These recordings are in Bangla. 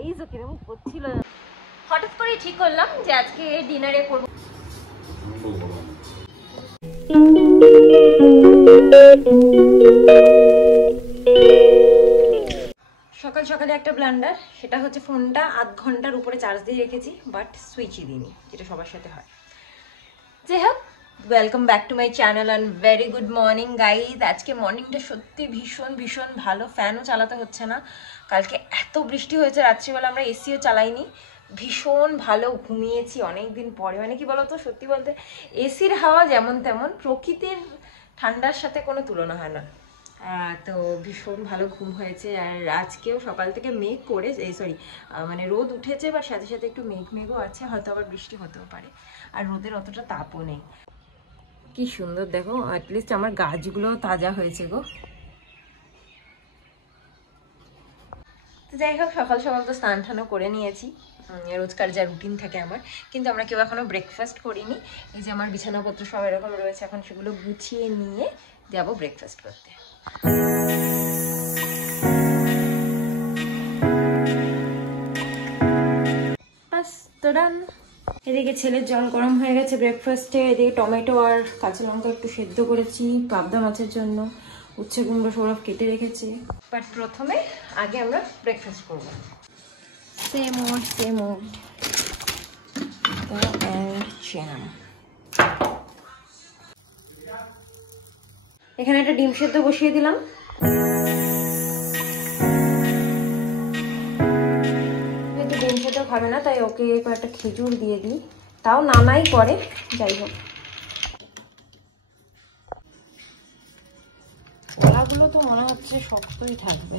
গাইস ও কিরকম করছিল, হঠাৎ করে ঠিক করলাম যে আজকে ডিনারে করব। সকাল সকালে একটা ব্লান্ডার, সেটা হচ্ছে ফোনটা আধ ঘন্টার উপরে চার্জ দিয়ে রেখেছি, বাট সুইচই দিইনি, যেটা সবার সাথে হয়। যাই হোক, welcome back to my channel and very good morning guys. আজকে মর্নিংটা সত্যি ভীষণ ভীষণ ভালো, ফ্যানও চালাতে হচ্ছে না। কালকে এত বৃষ্টি হয়েছে, রাত্রিবেলা আমরা এসিও চালাইনি, ভীষণ ভালো ঘুমিয়েছি অনেক দিন পরে। মানে কি বলতো, সত্যি বলতে এসির হাওয়া যেমন তেমন, প্রকৃতির ঠান্ডার সাথে কোনো তুলনা হয় না। তো ভীষণ ভালো ঘুম হয়েছে। আর আজকেও সকাল থেকে মেঘ করে, মানে রোদ উঠেছে, বা সাথে সাথে একটু মেঘও আছে, হয়তো আবার বৃষ্টি হতেও পারে। আর রোদের অতটা তাপও নেই। কি সুন্দর দেখো, অ্যাটলিস্ট আমার গাছগুলো তাজা হয়েছে গো। তো যাই হোক, সকাল সকাল তো স্নান টানও করে নিয়েছি, রোজকার যা রুটিন থাকে আমার। কিন্তু আমরা কেউ এখনো ব্রেকফাস্ট করিনি। এই যে আমার বিছানাপত্র সব এরকম রয়েছে, এখন সেগুলো গুছিয়ে নিয়ে যাবো ব্রেকফাস্ট করতে। বাস তো ডান। এদিকে ছেলের জল গরম হয়ে গেছে ব্রেকফাস্টে। এদিকে টমেটো আর কাঁচা লঙ্কা একটু সেদ্ধ করেছি পাবদা মাছের জন্য। উচ্ছে কুমড়ো সৌরভ কেটে রেখেছে। বাট প্রথমে আগে আমরা ব্রেকফাস্ট করব। সেম এখানে একটা ডিম সেদ্ধ বসিয়ে দিলাম। ডিম সেদ্ধ খাবে না, তাই ওকে কয়েকটা খেজুর দিয়ে দিই, তাও নানাই করে। যাই হোক, কলাগুলো তো মনে হচ্ছে শক্তই থাকবে।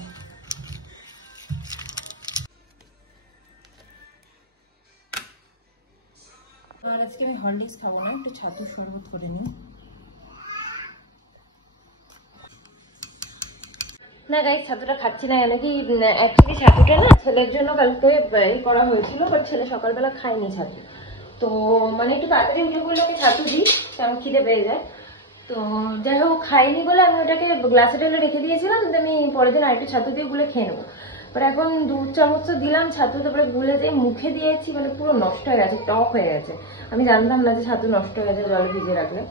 আর আজকে আমি হরলিক্স খাবো না, একটু ছাতুর শরবত করে নিই। না গাইস, ছাতুটা খাচ্ছি না কেন কি, অ্যাকচুয়ালি ছাতুটা না ছেলের জন্য কালকে করা হয়েছিল, বাট ছেলে সকালবেলা খায়নি ছাতু। তো মানে একটু তাড়াতাড়ি উঠে বললে ওকে ছাতু দিই, কারণ খিদে পেয়ে যায়। তো যাই হোক, খাইনি বলে আমি ওটাকে গ্লাসে ঢেলে রেখে দিয়েছিলাম, কিন্তু আমি পরের দিন আরেকটু ছাতু দিয়ে গুলে খেয়ে নেবো। বাট এখন 2 চামচ দিলাম ছাতু, তারপরে গুলে দিয়ে মুখে দিয়েছি, মানে পুরো নষ্ট হয়ে গেছে, টক হয়ে গেছে। আমি জানতাম না যে ছাতু নষ্ট হয়ে যায় জলে ভিজে রাখলে।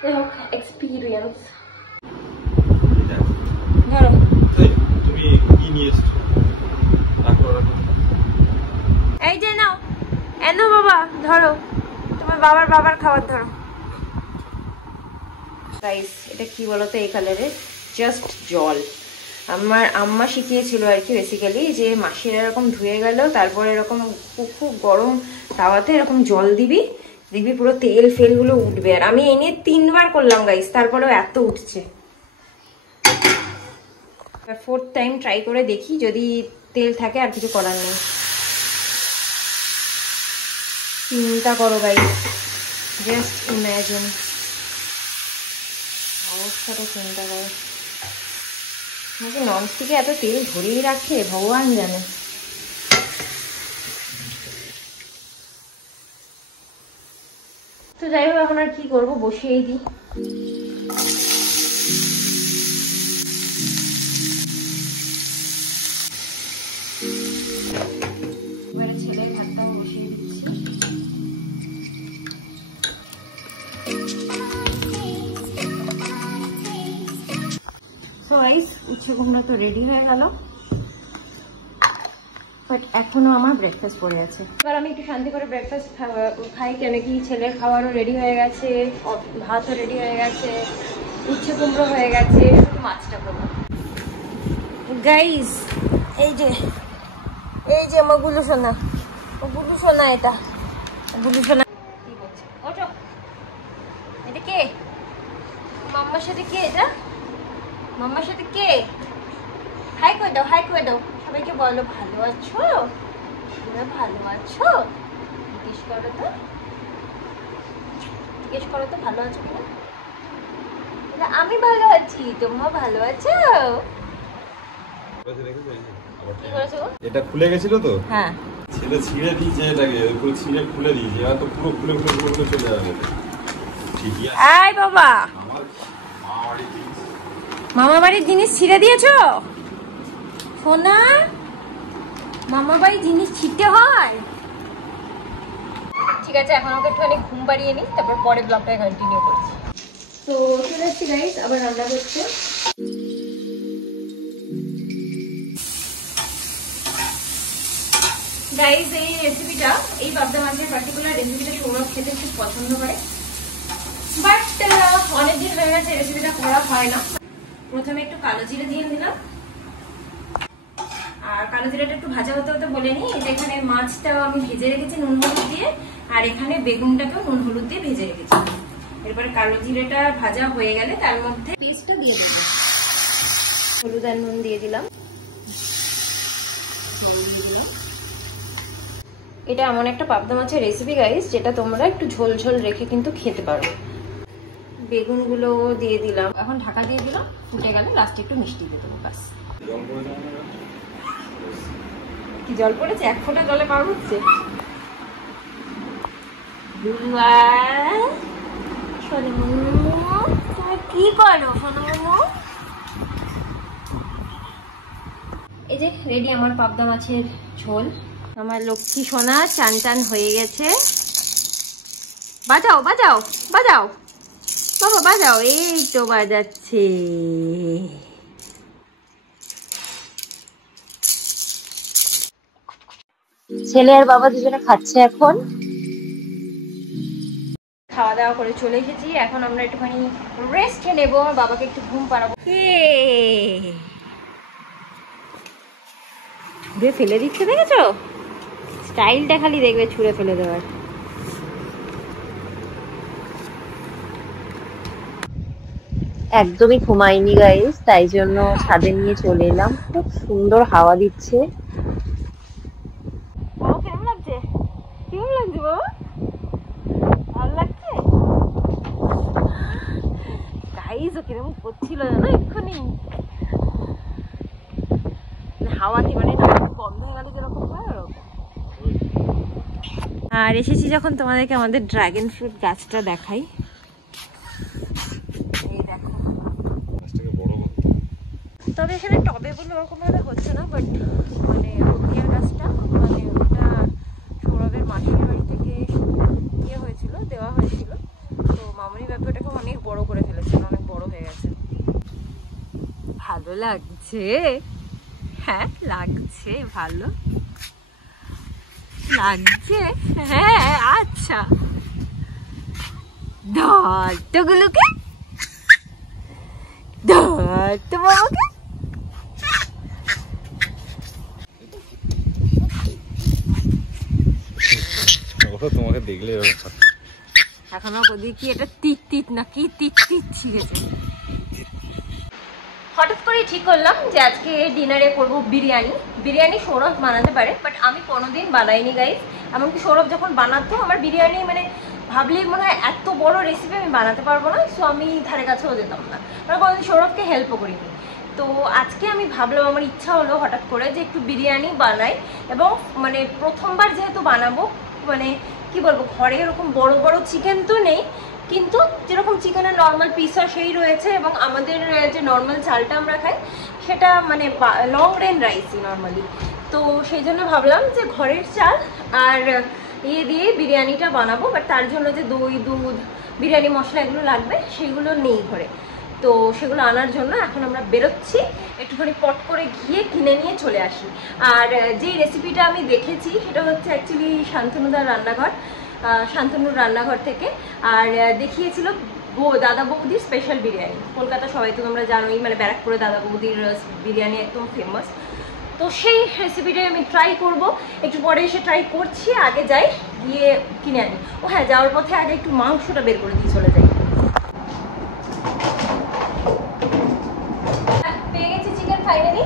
যাই হোক, এক্সপিরিয়েন্স। ধরো এই যে নাও, এনো বাবা, ধরো তোমার বাবার খাবার ধরো। গাইস, এটা কি বলতো, এই কালারের জাস্ট জল। আমার আম্মা শিখিয়েছিল আর কি, বেসিক্যালি যে মাসির এরকম ধুয়ে গেল, তারপরে এরকম খুব গরম তাওয়াতে এরকম জল দিবি, দেখবি পুরো তেল ফেলগুলো উঠবে। আর আমি এনে 3 বার করলাম গাইস, তারপরেও এত উঠছে। 4th টাইম ট্রাই করে দেখি, যদি তেল থাকে আর কিছু করার নেই। চিন্তা করো গাইস, জাস্ট ইমাজিন অবস্থাটা, চিন্তা করো। নাকি ননস্টিকে এত তেল ধরেই রাখে, ভগবান জানে। তো যাই হোক, এখন আর কি করবো, বসিয়েই দিই। এবারে ছেলের ভাতটাও বসিয়ে দিচ্ছি। সো গাইস, উচ্ছে কুমড়া তো রেডি হয়ে গেল, বাট এখনো আমার ব্রেকফাস্ট পড়ে আছে। এবার আমি একটু শান্তি করে ব্রেকফাস্ট খাই, কেন কি ছেলের খাবারও রেডি হয়ে গেছে, ভাতও রেডি হয়ে গেছে, উচ্ছে কুমড়ো হয়ে গেছে, শুধু মাছটা করবো। গাইস, এই যে আমার গুলু সোনা, এটা গুলু সোনা কি বলছে, ওঠো। এটা কে? মাম্মার সাথে কে? এটা মাম্মার সাথে কে? হাই করে দাও, সবাইকে বলো ভালো আছো, তোমরা ভালো আছো? জিজ্ঞেস করো তো ভালো আছো কিনা। আমি ভালো আছি, তোমরা ভালো আছো? এটা খুলে গেছিল তো, হ্যাঁ, ছেলে ছিঁড়ে দিয়েছে, এটাকে পুরো ছিঁড়ে খুলে দিয়েছে, আর তো পুরো খুলে চলে যাবে। ঠিকই আছে। এই বাবা, মামা বাড়ির জিনিস ছিঁড়ে দিয়েছো সোনা? মামা বাড়ি জিনিস ছিটতে হয়। ঠিক আছে, এখন ওকে একটুখানি ঘুম পাড়িয়ে নিই, তারপর পরে ব্লগটা কন্টিনিউ করছি। তো চলে আসছি গাইস, আবার রান্না করছে। গাইস এই রেসিপিটা, এই পাবদা মাছের পার্টিকুলার রেসিপিটা সৌরভ খেতে খুব পছন্দ করে, বাট অনেকদিন হয়ে গেছে রেসিপিটা করা হয় না। প্রথমে একটু কালো জিরে দিয়ে দিলাম, আর কালো জিরাটা একটু ভাজা হতে হতে বলে নিই, এখানে মাছটাও আমি ভেজে রেখেছি নুন হলুদ দিয়ে, আর এখানে বেগুনটাকেও নুন হলুদ দিয়ে ভেজে রেখেছি। এরপরে কালো জিরেটা ভাজা হয়ে গেলে তার মধ্যে পেস্টটা দিয়ে দেবো। হলুদ আর নুন দিয়ে দিলাম, এটা এমন একটা পাবদা মাছের রেসিপি গাইস, যেটা তোমরা একটু ঝোল ঝোল রেখে কিন্তু খেতে পারো। বেগুনগুলো দিয়ে দিলাম, এখন ঢাকা দিয়ে দিলাম, ফুটে গেলে লাস্টে একটু মিষ্টি দিয়ে দেবো, বাস। কি জল পড়েছে? এক ফোঁটা জলে পার হচ্ছে। কি করো সোনামনু? এই যে রেডি আমার পাবদা মাছের ঝোল। আমার লক্ষ্মী সোনা চান টান হয়ে গেছে। বাজাও বাজাও বাজাও বাবা, বাজাও। এই তো বাজাচ্ছে। ছেলে আর বাবা দুজনে খাচ্ছে এখন। খাওয়া দাওয়া করে চলে এসেছি, এখন আমরা একটুখানি রেস্ট নেবো, আমার বাবাকে একটু ঘুম পাড়াবো। ছুঁড়ে ফেলে দিচ্ছে, দেখেছো? স্টাইলটা খালি দেখবে ছুঁড়ে ফেলে দেওয়ার। একদমই ঘুমাইনি গাইস, তাই জন্য ছাদে নিয়ে চলে এলাম। খুব সুন্দর হাওয়া দিচ্ছে। কেমন লাগছে? কেমন লাগছে বাবা? ভালো লাগছে গাইস। ও কিরকম করছিল জানো এক্ষুনি, হাওয়াতে মানে বন্ধ হয়ে গেলে যেরকম হয় ওরকম। আর এসেছি যখন, তোমাদেরকে আমাদের ড্রাগন ফ্রুট গাছটা দেখাই। এই দেখো, তবে এখানে টবে বলে ওরকম ভাবে হচ্ছে না, বাট মানে রোকিয়ার গাছটা মানে ওটা সৌরভের মাসির বাড়ি থেকে ইয়ে হয়েছিল, দেওয়া হয়েছিল। তো মামনি ব্যাপারটাকে অনেক বড় করে ফেলেছিল, অনেক বড় হয়ে গেছে। ভালো লাগছে? হ্যাঁ লাগছে, ভালো লাগছে। হ্যাঁ আচ্ছা, ধর তো গুলোকে, ধর তো বাবাকে। তোমাকে দেখলে এখনো ওদিকে কি এটা তিত তিত না কি তিত তিত ছিঁড়েছে। হঠাৎ করে ঠিক করলাম যে আজকে ডিনারে করব বিরিয়ানি। বিরিয়ানি সৌরভ বানাতে পারে, বাট আমি কোনোদিন বানাইনি গাইস। এমনকি সৌরভ যখন বানাতো আমার বিরিয়ানি মানে ভাবলেই মনে হয় এত বড় রেসিপি আমি বানাতে পারবো না, সো আমি ধারে কাছেও যেতাম না, মানে কোনোদিন সৌরভকে হেল্পও করিনি। তো আজকে আমি ভাবলাম, আমার ইচ্ছা হলো হঠাৎ করে যে একটু বিরিয়ানি বানাই, এবং মানে প্রথমবার যেহেতু বানাবো, মানে কি বলবো, ঘরে এরকম বড় বড় চিকেন তো নেই, কিন্তু যেরকম চিকেনের নর্মাল পিস হয় সেই রয়েছে, এবং আমাদের যে নর্মাল চালটা আমরা খাই সেটা মানে লং রেন রাইসই নর্মালি। তো সেই জন্য ভাবলাম যে ঘরের চাল আর ইয়ে দিয়ে বিরিয়ানিটা বানাবো, বাট তার জন্য যে দই দুধ বিরিয়ানি মশলা এগুলো লাগবে সেগুলো নেই ঘরে। তো সেগুলো আনার জন্য এখন আমরা বেরোচ্ছি, একটুখানি পট করে গিয়ে কিনে নিয়ে চলে আসি। আর যে রেসিপিটা আমি দেখেছি সেটা হচ্ছে অ্যাকচুয়ালি শান্তনুদার রান্নাঘর, শান্তনুর রান্নাঘর থেকে, আর দেখিয়েছিল দাদা বৌদির স্পেশাল বিরিয়ানি। কলকাতা সবাই তো তোমরা জানোই, মানে ব্যারাকপুরে দাদা বৌদির বিরিয়ানি একদম ফেমাস। তো সেই রেসিপিটাই আমি ট্রাই করব, একটু পরে এসে ট্রাই করছি। আগে যাই, গিয়ে কিনে আনি। ও হ্যাঁ, যাওয়ার পথে আগে একটু মাংসটা বের করে দিয়ে চলে যাই। পেয়ে গেছি চিকেন ফাইনালি,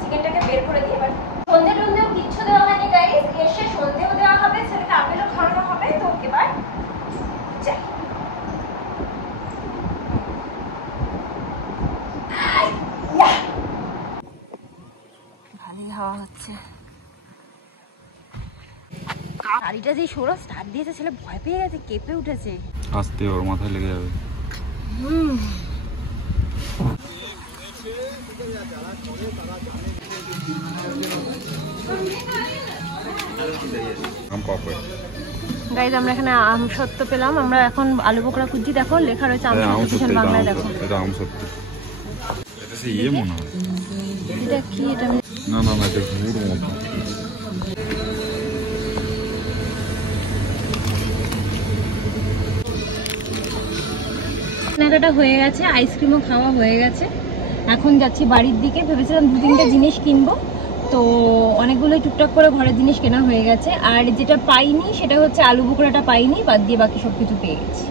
চিকেনটাকে বের করে দিই। এবার সন্ধে টন্ধেও কিচ্ছু দেওয়া হয়নি গাইস, এসে সন্ধেও দেওয়া হবে, সেটাকে আপেলও খাওয়ানো হবে। তো এবার যাই। ভালোই হাওয়া হচ্ছে। গাড়িটা যে সৌরভ স্টার্ট দিয়েছে, ছেলে ভয় পেয়ে গেছে, কেঁপে উঠেছে। আসতে ওর মাথায় লেগে যাবে। গাইজ আমরা এখানে আম সত্য পেলাম, আমরা এখন আলু বোকরা খুঁজছি। দেখো লেখা রয়েছে আম সত্য স্টেশন বাংলায়। দেখো এটা আম সত্য, এটা সেই ইয়ে মনে হয়। এটা কি? এটা না না না, এটা গুড় মতো। কেনাকাটা হয়ে গেছে, আইসক্রিমও খাওয়া হয়ে গেছে। এখন যাচ্ছি বাড়ির দিকে। ভেবেছিলাম 2-3টে জিনিস কিনবো, তো অনেকগুলোই টুকটাক করে ঘরের জিনিস কেনা হয়ে গেছে। আর যেটা পাইনি সেটা হচ্ছে আলু বোকরাটা পাইনি, বাদ দিয়ে বাকি সব কিছু পেয়ে গেছি।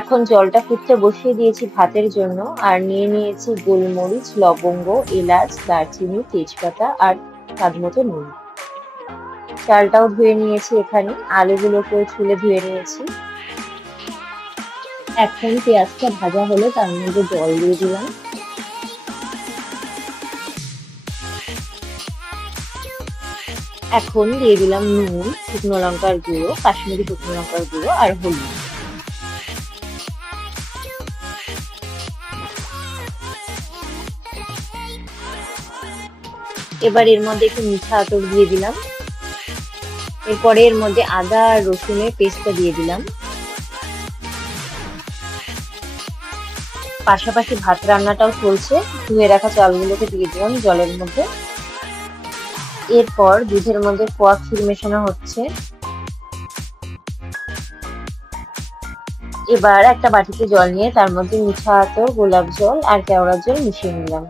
এখন জলটা ফুটতে বসিয়ে দিয়েছি ভাতের জন্য, আর নিয়ে নিয়েছি গোলমরিচ, লবঙ্গ, এলাচ, দারচিনি, তেজপাতা আর স্বাদ মতো নুন। চালটাও ধুয়ে নিয়েছি, এখানে আলুগুলোকেও ছুলে ধুয়ে নিয়েছি। এখন পেঁয়াজটা ভাজা হলে তার মধ্যে জল দিয়ে দিলাম। এখন দিয়ে দিলাম নুন, শুকনো লঙ্কার গুঁড়ো, কাশ্মীরি শুকনো লঙ্কার গুঁড়ো আর হলুদ। এবার এর মধ্যে একটু মিঠা আতর দিয়ে দিলাম। এরপরে এর মধ্যে আদা আর রসুনের পেস্টটা দিয়ে দিলাম। পাশাপাশি ভাত রান্নাটাও চলছে, ধুয়ে রাখা চালগুলোকে দিয়ে দিলাম জলের মধ্যে। এরপর দুধের মধ্যে খোয়া ক্ষীর মেশানো হচ্ছে। এবার একটা বাটিতে জল নিয়ে তার মধ্যে মিঠা আতর, গোলাপ জল আর কেওড়ার জল মিশিয়ে নিলাম,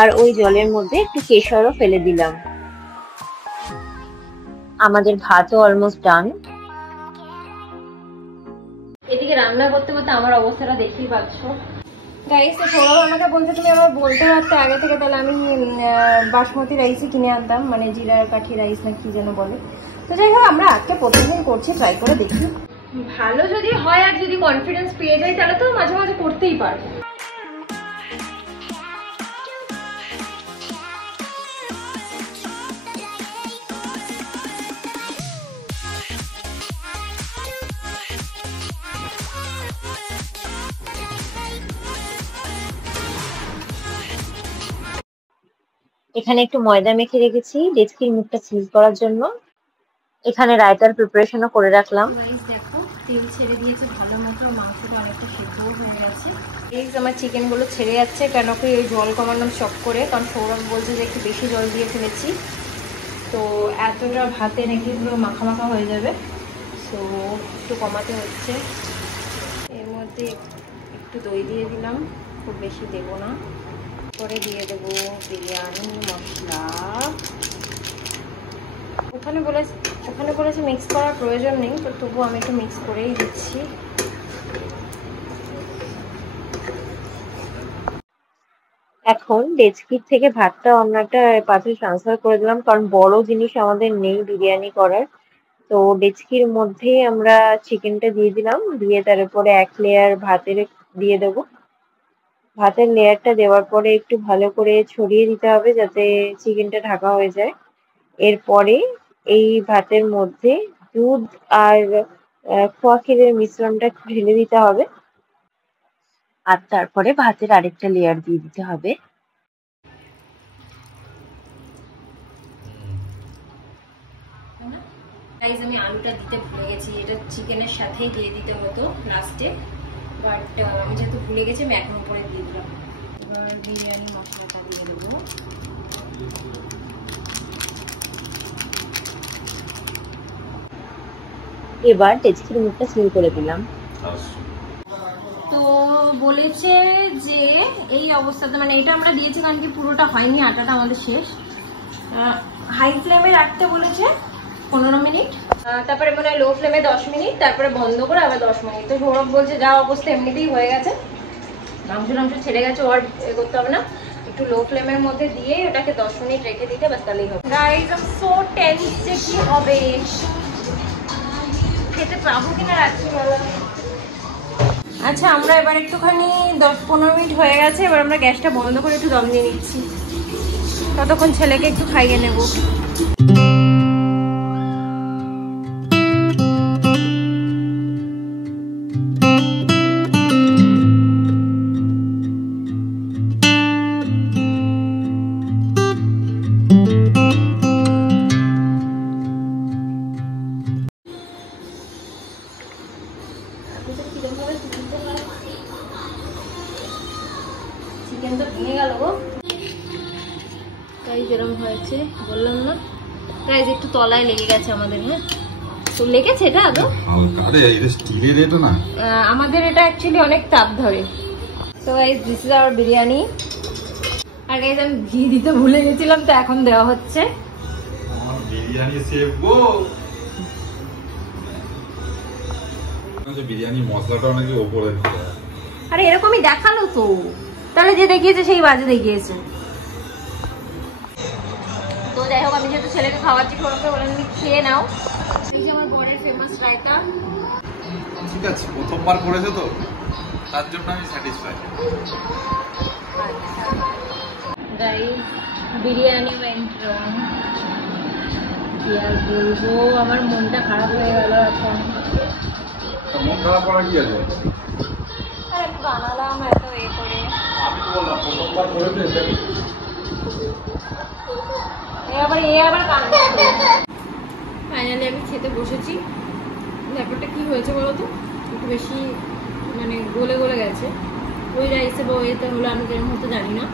আর ওই জলের মধ্যে একটু কেশরও ফেলে দিলাম। আমাদের ভাতও অলমোস্ট ডান। এদিকে রান্না করতে করতে আমার অবস্থাটা দেখতেই পাচ্ছ গাইস। তো সৌরভ আমাকে বলতে, তুমি আমার বলতে পারতে আগে থেকে, তাহলে আমি বাসমতি রাইসই কিনে আনতাম, মানে জিরার কাঠি রাইস না কি যেন বলে। তো যাই হোক, আমরা আজকে প্রথমদিন করছি, ট্রাই করে দেখি। ভালো যদি হয় আর যদি কনফিডেন্স পেয়ে যাই তাহলে তো মাঝে মাঝে করতেই পারবো। এখানে একটু ময়দা মেখে রেখেছি ডেচকির মুখটা সিল করার জন্য। এখানে রায়তার প্রিপারেশনও করে রাখলাম। দেখো তেল ছেড়ে দিয়েছে ভালো মতো, মাংসটা অনেকটা সেদ্ধও হয়ে গেছে। আমার চিকেন গুলো ছেড়ে যাচ্ছে, কেন কি ওই জল কমানোর চক করে, কারণ সৌরভ বলছে যে একটু বেশি জল দিয়ে ফেলেছি, তো এতটা ভাতে নাকি পুরো মাখা মাখা হয়ে যাবে, সো একটু কমাতে হচ্ছে। এর মধ্যে একটু দই দিয়ে দিলাম, খুব বেশি দেবো না। পরে দিয়ে দেবো বিরিয়ানি মশলা। ওখানে বলেছে মিক্স করার প্রয়োজন নেই, তো তবু আমি একটু মিক্স করেই দিচ্ছি। এখন ডেচকির থেকে ভাতটা অন্য একটা পাত্রে ট্রান্সফার করে দিলাম, কারণ বড় জিনিস আমাদের নেই বিরিয়ানি করার। তো ডেচকির মধ্যেই আমরা চিকেনটা দিয়ে দিলাম, দিয়ে তার উপরে এক লেয়ার ভাতের দিয়ে দেবো। ভাতের লেয়ারটা দেওয়ার পরে একটু ভালো করে ছড়িয়ে দিতে হবে যাতে চিকেনটা ঢাকা হয়ে যায়। এরপরে এই ভাতের মধ্যে দুধ আর খোয়া ক্ষীরের মিশ্রণটা ঢেলে দিতে হবে, আর তারপরে ভাতের আরেকটা লেয়ার দিয়ে দিতে হবে। গাইস আমি আলুটা দিতে ভুলে গেছি, এটা চিকেনের সাথেই দিয়ে দিতে হতো লাস্টে, বাট আমি যেহেতু ভুলে গেছি আমি এখন উপরে দিয়ে দিলাম। এবার বিরিয়ানি মশলাটা দিয়ে দেবো। এবার ডেচকির মুখটা সিল করে দিলাম। তো বলেছে যে এই অবস্থাতে, মানে এটা আমরা দিয়েছি কারণ কি পুরোটা হয়নি, আটাটা আমাদের শেষ। হাই ফ্লেমে রাখতে বলেছে 15 মিনিট, তারপরে মনে হয় লো ফ্লেমে 10 মিনিট, তারপরে বন্ধ করে আবার 10 মিনিট। তো সৌরভ বলছে যা অবস্থা এমনিতেই হয়ে গেছে, মাংস ছেড়ে গেছে, আর এ করতে হবে না, একটু লো ফ্লেমের মধ্যে দিয়ে ওটাকে 10 মিনিট রেখে দিতে ব্যাস, তাহলেই হবে। Guys I am so tense যে কি হবে, খেতে পাবো কিনা রাত্রিবেলা। আচ্ছা আমরা এবার একটুখানি 10-15 মিনিট হয়ে গেছে, এবার আমরা গ্যাসটা বন্ধ করে একটু দম দিয়ে নিচ্ছি, ততক্ষণ ছেলেকে একটু খাইয়ে নেব। গাইস একটু তলায় লেগে গেছে আমাদের, হ্যাঁ তো লেগেছে এটা আদৌ? হালকা, আরে এটা স্টিলের এটা না, আমাদের এটা অ্যাকচুয়ালি অনেক তাপ ধরে। তো guys this is our biryani. আর গাইস আমি ঘি দিতে ভুলে গেছিলাম, তো এখন দেওয়া হচ্ছে। আমার বিরিয়ানি সেভ গো। বিরিয়ানি মশলাটা নাকি ওপরে দিতে হয়। আরে এরকমই দেখালো তো, তাহলে যে দেখিয়েছে সেই বাজে দেখিয়েছে। তো যাই হোক, আমি যেহেতু ছেলেকে খাওয়াচ্ছি, ওকে বললাম তুমি খেয়ে নাও। এই যে আমার বরের ফেমাস রায়তা। ঠিক আছে, প্রথমবার করেছে তো তার জন্য আমি স্যাটিসফাই। গাইস বিরিয়ানি ওয়েন্ট রং, কি আর বলবো, আমার মনটা খারাপ হয়ে গেল এখন। মন খারাপ করা কি আছে? আর আমি বানালাম এত করে, আমি তো বললাম প্রথমবার করেছে। ফাইনালি আমি খেতে বসেছি। ব্যাপারটা কি হয়েছে বলতো, একটু বেশি মানে গলে গলে গেছে। ওই রাইসে বা ওইতে হলো আমি যেরকম হতে জানি না,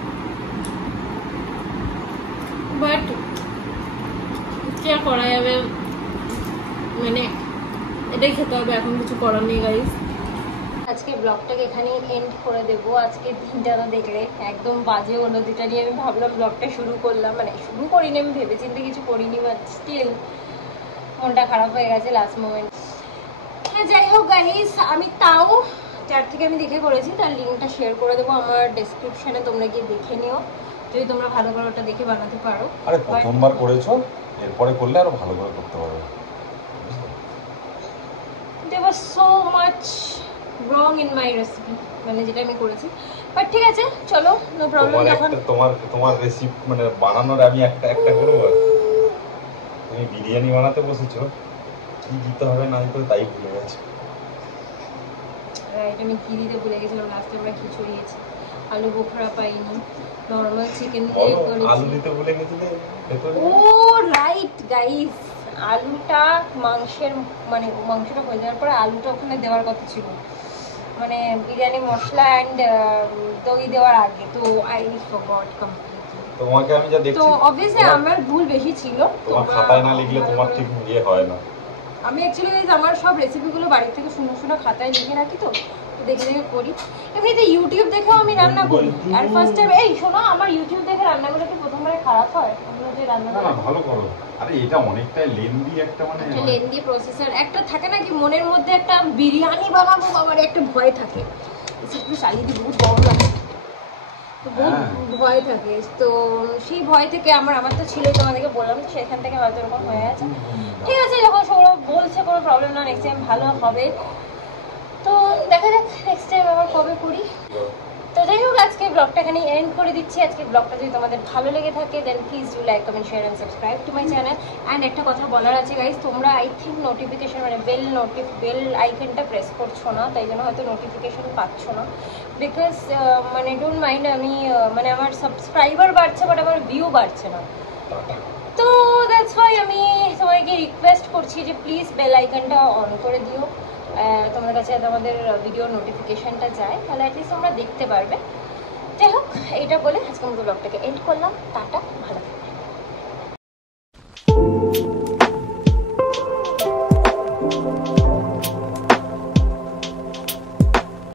বাট কি আর করা যাবে, মানে এটাই খেতে হবে, এখন কিছু করার নেই গাইস। আজকে ব্লগটাকে এখানেই এন্ড করে দেবো। আজকে দিনটা তো দেখলে একদম বাজে হলো, যেটা নিয়ে আমি ভাবলাম ব্লগটা শুরু করলাম, মানে শুরু করিনি, আমি ভেবেচিন্তে কিছু করিনি, বাট স্টিল মনটা খারাপ হয়ে গেছে লাস্ট মোমেন্ট। হ্যাঁ যাই হোক গাইস, আমি তাও যার থেকে আমি দেখে করেছি তার লিঙ্কটা শেয়ার করে দেবো আমার ডেসক্রিপশনে, তোমরা গিয়ে দেখে নিও যদি তোমরা ভালো করে ওটা দেখে বানাতে পারো। আরে প্রথমবার করেছো, এরপরে করলে আরো ভালো করে করতে পারবে। There was so much wrong in my recipe, মানে যেটা আমি করেছি, বাট ঠিক আছে চলো, নো প্রবলেম। যখন তোমার রেসিপি মানে বানানোর আমি একটা করব, তুমি বিরিয়ানি বানাতে বসেছো, কি দিতে হবে না দিতে হবে তাই ভুলে গেছো। রাইট, আমি কি দিতে ভুলে গেছিলাম, লাস্টে আমরা খিচুড়ি দিয়েছি, আলু বোখরা পাইনি, নর্মাল চিকেন দিয়ে করেছি। আলু দিতে ভুলে গেছিলে ভেতরে। ও রাইট গাইস, আলুটা মাংসের মানে মাংসটা হয়ে যাওয়ার পরে আলুটা ওখানে দেওয়ার কথা ছিল, মানে বিরিয়ানি মশলা অ্যান্ড দই দেওয়ার আগে, তো আই ফরগট কমপ্লিটলি। তোমাকে আমি যা দেখছি, তো অবভিয়াসলি আমার ভুল বেশি ছিল, তোমার খাতায় না লিখলে তোমার ঠিক ইয়ে হয় না। আমি অ্যাকচুয়ালি গাইস আমার সব রেসিপিগুলো বাড়ি থেকে শুনে খাতায় লিখে রাখি, তো দেখে দেখে করি। এমনিতে ইউটিউব দেখেও আমি রান্না করি, আর ফার্স্ট টাইম এই শোনো, আমার ইউটিউব দেখে রান্নাগুলো কি প্রথমবারে খারাপ হয়? আমরা যে রান্না না ভালো করো। আরে এটা অনেকটাই লেন্দি একটা, মানে লেন্দি প্রসেসর একটা থাকে না, কি মনের মধ্যে একটা বিরিয়ানি বানাবো আমার একটা ভয় থাকে, একটু চালিয়ে দিই, বহুত গরম লাগে, তো বহুত ভয় থাকে। তো সেই ভয় থেকে আমার তো ছিলই, তোমাদেরকে বললাম, তো সেখান থেকে হয়তো এরকম হয়ে আছে। ঠিক আছে, যখন সৌরভ বলছে কোনো প্রবলেম না, নেক্সট টাইম ভালো হবে, তো দেখা যাক নেক্সট টাইম আবার কবে করি। তো যাই হোক, আজকে ব্লগটা এখানে এন্ড করে দিচ্ছি। আজকে ব্লগটা যদি তোমাদের ভালো লেগে থাকে then please do like, comment, share and subscribe to my channel. And একটা কথা বলার আছে গাইজ, তোমরা আই থিঙ্ক নোটিফিকেশন মানে বেল আইকনটা প্রেস করছো না, তাই জন্য হয়তো নোটিফিকেশন পাচ্ছ না। বিকজ মানে ডোন্ট মাইন্ড, আমি মানে আমার সাবস্ক্রাইবার বাড়ছে বাট আমার ভিউ বাড়ছে না, তো দ্যাটস ওয়াই আমি সবাইকে রিকোয়েস্ট করছি যে প্লিজ বেল আইকনটা অন করে দিও, তোমাদের কাছে আমাদের ভিডিও নোটিফিকেশনটা যায়, তাহলে অ্যাটলিস্ট তোমরা দেখতে পারবে। যাই হোক, এইটা বলে আজকে আমাদের ব্লগটাকে এন্ড করলাম। টাটা, ভালো থাকবে।